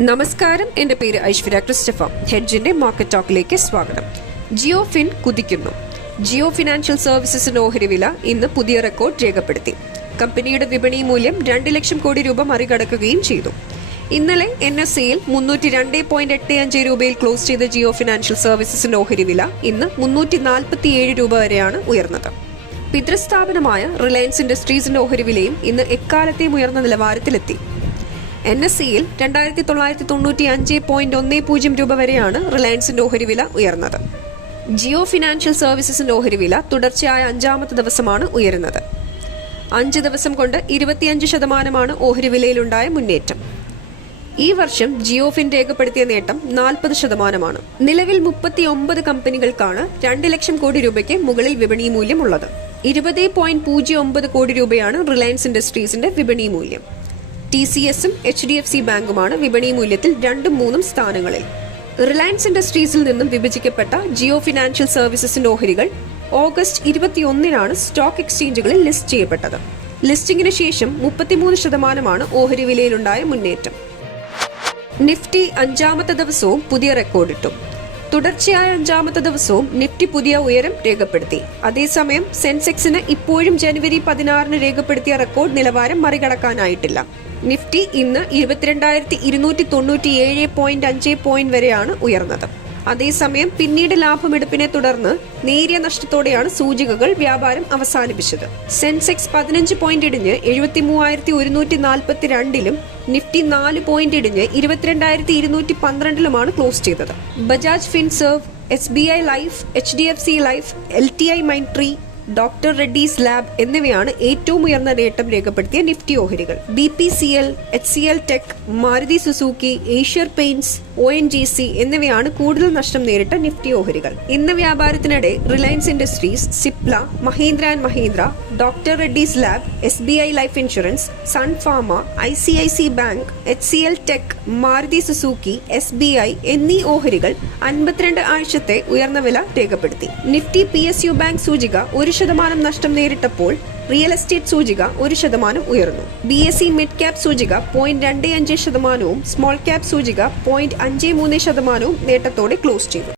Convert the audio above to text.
നമസ്കാരം. എന്റെ പേര് ഐശ്വര്യ ക്രിസ്റ്റഫ ഹെഡ്ജിന്റെ മാർക്കറ്റ് ടോക്കിലേക്ക് സ്വാഗതം. ജിയോ ഫിൻ കുതിക്കുന്നു. ജിയോ ഫിനാൻഷ്യൽ സർവീസസിന്റെ ഓഹരി വില ഇന്ന് പുതിയ റെക്കോർഡ് രേഖപ്പെടുത്തി. കമ്പനിയുടെ വിപണി മൂല്യം രണ്ട് ലക്ഷം കോടി രൂപ മറികടക്കുകയും ചെയ്തു. ഇന്നലെ എൻ എസ് സിയിൽ മുന്നൂറ്റി രണ്ട് പോയിന്റ് എട്ട് അഞ്ച് രൂപയിൽ ക്ലോസ് ചെയ്ത ജിയോ ഫിനാൻഷ്യൽ സർവീസസിന്റെ ഓഹരി വില ഇന്ന് മുന്നൂറ്റി നാൽപ്പത്തി ഏഴ് രൂപ വരെയാണ് ഉയർന്നത്. പിതൃസ്ഥാപനമായ റിലയൻസ് ഇൻഡസ്ട്രീസിന്റെ ഓഹരി വിലയും ഇന്ന് എക്കാലത്തെയും ഉയർന്ന നിലവാരത്തിലെത്തി. എൻ എസ് സിയിൽ രണ്ടായിരത്തി തൊള്ളായിരത്തി തൊണ്ണൂറ്റി അഞ്ച് പോയിന്റ് ഒന്ന് പൂജ്യം രൂപ വരെയാണ് റിലയൻസിന്റെ ഓഹരി വില ഉയർന്നത്. ജിയോ ഫിനാൻഷ്യൽ സർവീസസിന്റെ ഓഹരി വില തുടർച്ചയായ അഞ്ചാമത്തെ ദിവസമാണ് ഉയരുന്നത്. അഞ്ച് ദിവസം കൊണ്ട് ഇരുപത്തിയഞ്ച് ശതമാനമാണ് ഓഹരി വിലയിലുണ്ടായ മുന്നേറ്റം. ഈ വർഷം ജിയോഫിൻ രേഖപ്പെടുത്തിയ നേട്ടം നാൽപ്പത് ശതമാനമാണ്. നിലവിൽ മുപ്പത്തി ഒമ്പത് കമ്പനികൾക്കാണ് രണ്ട് ലക്ഷം കോടി രൂപയ്ക്ക് മുകളിൽ വിപണി മൂല്യമുള്ളത് ഇരുപത് പോയിന്റ് പൂജ്യം ഒമ്പത് കോടി രൂപയാണ് റിലയൻസ് ഇൻഡസ്ട്രീസിന്റെ വിപണി മൂല്യം. ടി സി എസും എച്ച് ഡി എഫ് സി ബാങ്കുമാണ് വിപണി മൂല്യത്തിൽ രണ്ടും മൂന്നും സ്ഥാനങ്ങളിൽ. റിലയൻസ് ഇൻഡസ്ട്രീസിൽ നിന്നും വിഭജിക്കപ്പെട്ട ജിയോ ഫിനാൻഷ്യൽ സർവീസസിന്റെ ഓഹരികൾ ഓഗസ്റ്റ് ഇരുപത്തിയൊന്നിനാണ് സ്റ്റോക്ക് എക്സ്ചേഞ്ചുകളിൽ ലിസ്റ്റ് ചെയ്യപ്പെട്ടത്. ലിസ്റ്റിംഗിന് ശേഷം മുപ്പത്തിമൂന്ന് ശതമാനമാണ് ഓഹരി വിലയിലുണ്ടായ മുന്നേറ്റം. നിഫ്റ്റി അഞ്ചാമത്തെ ദിവസവും പുതിയ റെക്കോർഡിട്ടു. തുടർച്ചയായ അഞ്ചാമത്തെ ദിവസവും നിഫ്റ്റി പുതിയ ഉയരം രേഖപ്പെടുത്തി. അതേസമയം സെൻസെക്സിന് ഇപ്പോഴും ജനുവരി പതിനാറിന് രേഖപ്പെടുത്തിയ റെക്കോർഡ് നിലവാരം മറികടക്കാനായിട്ടില്ല. നിഫ്റ്റി ഇന്ന് ഇരുപത്തിരണ്ടായിരത്തി ഇരുന്നൂറ്റി തൊണ്ണൂറ്റി ഏഴ് പോയിന്റ് അഞ്ച് പോയിന്റ് വരെയാണ് ഉയർന്നത്. അതേസമയം പിന്നീട് ലാഭമെടുപ്പിനെ തുടർന്ന് നേരിയ നഷ്ടത്തോടെയാണ് സൂചികകൾ വ്യാപാരം അവസാനിപ്പിച്ചത്. സെൻസെക്സ് പതിനഞ്ച് പോയിന്റ് ഇടിഞ്ഞ് എഴുപത്തി മൂവായിരത്തി ഒരുന്നൂറ്റി നാൽപ്പത്തി രണ്ടിലും നിഫ്റ്റി നാല് പോയിന്റ് ഇടിഞ്ഞ് ഇരുപത്തിരണ്ടായിരത്തി ഇരുന്നൂറ്റി പന്ത്രണ്ടിലുമാണ് ക്ലോസ് ചെയ്തത്. Bajaj Finserv S B I life H D F C life L T I Mindtree doctor Reddy's lab എന്നിവയാണ് ഏറ്റവും ഉയർന്ന നേട്ടം രേഖപ്പെടുത്തിയ നിഫ്റ്റി ഓഹരികൾ. B P C L H C L tech Maruti Suzuki Asian paints O N G C എന്നിവയാണ് കൂടുതൽ നഷ്ടം നേരിട്ട നിഫ്റ്റി ഓഹരികൾ. ഇന്ന് വ്യാപാരത്തിനിടെ Reliance Industries Cipla Mahindra and Mahindra doctor Reddy's lab S B I life insurance Sun Pharma I C I C bank H C L tech Maruti Suzuki S B I എന്നീ ഓഹരികൾ അൻപത്തിരണ്ട് ആഴ്ചത്തെ ഉയർന്ന വില രേഖപ്പെടുത്തി. Nifty P S U bank സൂചിക ഒരു ശതമാനം നഷ്ടം നേരിട്ടപ്പോൾ റിയൽ എസ്റ്റേറ്റ് സൂചിക ഒരു ശതമാനം ഉയർന്നു. B S C mid cap സൂചിക പോയിന്റ് രണ്ട് അഞ്ച് ശതമാനവും സ്മോൾ ക്യാപ് സൂചിക പോയിന്റ് അഞ്ച് മൂന്ന് ശതമാനവും നേട്ടത്തോടെ ക്ലോസ് ചെയ്തു.